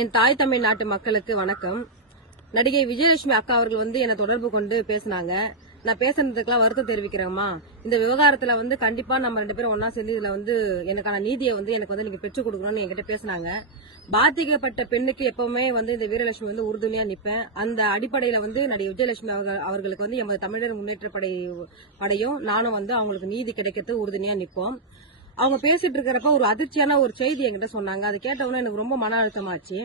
என் தாய் தமிழ் நாட்டு மக்களுக்கு வணக்கம். நடிகை விஜயலட்சுமி அக்கா அவர்கள் வந்து என்னை தொடர்பு கொண்டு பேசினாங்க. நான் பேசுனதுக்கெல்லாம் வருத்தம் தெரிவிக்கிறேம்மா. இந்த விவகாரத்துல வந்து கண்டிப்பா நம்ம ரெண்டு பேரும் ஒன்னா சேர்ந்து இதுல வந்து எனக்கான நீதியை வந்து எனக்கு வந்து நீங்க பெற்றுக் கொடுக்கணும்னு என்கிட்ட பேசினாங்க. பாதிக்கப்பட்ட பெண்ணுக்கு எப்பவுமே வந்து இந்த வீரலட்சுமி வந்து உறுதுணையா நிப்பேன். அந்த அடிப்படையில வந்து நடிகை விஜயலட்சுமி அவர்கள் அவர்களுக்கு வந்து எமது தமிழர் முன்னேற்ற படை படையும் நானும் வந்து அவங்களுக்கு நீதி கிடைக்கிறது உறுதுணையா நிப்போம். அவங்க பேசிட்டு இருக்கிறப்ப ஒரு அதிர்ச்சியான ஒரு செய்தி என்கிட்ட சொன்னாங்க. அதை கேட்டவொன்னே எனக்கு ரொம்ப மன அழுத்தமாச்சு.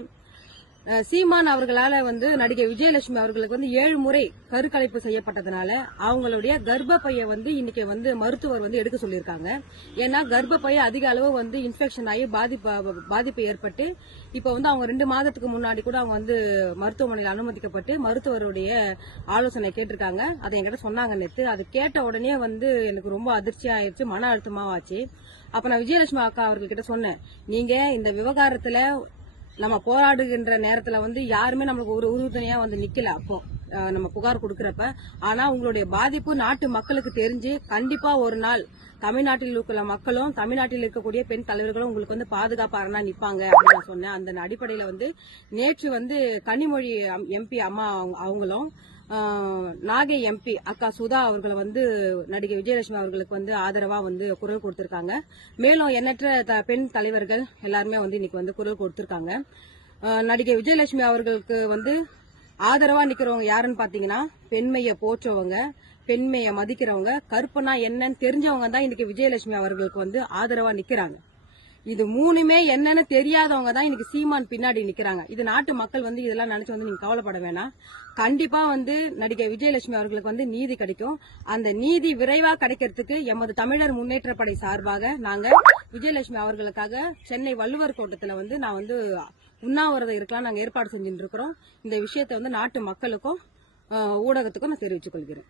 சீமான் அவர்களால வந்து நடிகை விஜயலட்சுமி அவர்களுக்கு வந்து ஏழு முறை கருக்கலைப்பு செய்யப்பட்டதுனால அவங்களுடைய கர்ப்பப்பையை வந்து இன்னைக்கு வந்து மருத்துவர் வந்து எடுக்க சொல்லியிருக்காங்க. ஏன்னா கர்ப்பப்பைய அதிக அளவு வந்து இன்ஃபெக்ஷன் ஆகி பாதிப்பு பாதிப்பு ஏற்பட்டு இப்ப வந்து அவங்க ரெண்டு மாதத்துக்கு முன்னாடி கூட அவங்க வந்து மருத்துவமனையில் அனுமதிக்கப்பட்டு மருத்துவருடைய ஆலோசனை கேட்டிருக்காங்க. அதை என்கிட்ட சொன்னாங்க நேத்து. அது கேட்ட உடனே வந்து எனக்கு ரொம்ப அதிர்ச்சி ஆயிடுச்சு மன அழுத்தமாவாச்சு. அப்ப நான் விஜயலட்சுமி அக்கா அவர்கிட்ட சொன்னேன் நீங்க இந்த விவகாரத்துல நம்ம போராடுகின்ற நேரத்துல வந்து யாருமே நம்மளுக்கு ஒரு உறுதுணையா வந்து நிக்கல அப்போ. நம்ம புகார் கொடுக்கறப்ப. ஆனா உங்களுடைய பாதிப்பு நாட்டு மக்களுக்கு தெரிஞ்சு கண்டிப்பா ஒரு நாள் தமிழ்நாட்டில் இருக்கிற மக்களும் தமிழ்நாட்டில் இருக்கக்கூடிய பெண் தலைவர்களும் உங்களுக்கு வந்து பாதுகாப்பு அரணா நிப்பாங்க அப்படின்னு நான் சொன்னேன். அந்த அடிப்படையில வந்து நேற்று வந்து கனிமொழி எம்பி அம்மா அவங்களும் நாகை எம்பி அக்கா சுதா அவர்கள் வந்து நடிகை விஜயலட்சுமி அவர்களுக்கு வந்து ஆதரவா வந்து குரல் கொடுத்திருக்காங்க. மேலும் எண்ணற்ற த- பெண் தலைவர்கள் எல்லாருமே வந்து இன்னைக்கு வந்து குரல் கொடுத்திருக்காங்க. நடிகை விஜயலட்சுமி அவர்களுக்கு வந்து ஆதரவா நிக்கிறவங்க யாருன்னு பாத்தீங்கன்னா பெண்மையை போற்றவங்க பெண்மையை மதிக்கிறவங்க கருப்பனா என்னன்னு தெரிஞ்சவங்க தான் இன்னைக்கு விஜயலட்சுமி அவர்களுக்கு வந்து ஆதரவா நிக்கிறாங்க. இது மூணுமே என்னன்னு தெரியாதவங்க தான் இன்னைக்கு சீமான் பின்னாடி நிக்கிறாங்க. இது நாட்டு மக்கள் வந்து இதெல்லாம் நினைச்சு வந்து நீங்க கவலைப்பட வேணாம் கண்டிப்பா வந்து நடிகை விஜயலட்சுமி அவர்களுக்கு வந்து நீதி கிடைக்கும். அந்த நீதி விரைவா கிடைக்கிறதுக்கு எமது தமிழர் முன்னேற்ற படை சார்பாக நாங்க விஜயலட்சுமி அவர்களுக்காக சென்னை வள்ளுவர் கோட்டத்துல வந்து நான் வந்து உண்ணாவிரதம் இருக்கலாம் நாங்க ஏற்பாடு செஞ்சுட்டு இருக்கிறோம். இந்த விஷயத்தை வந்து நாட்டு மக்களுக்கும் ஊடகத்துக்கும் நான் தெரிவித்துக் கொள்கிறேன்.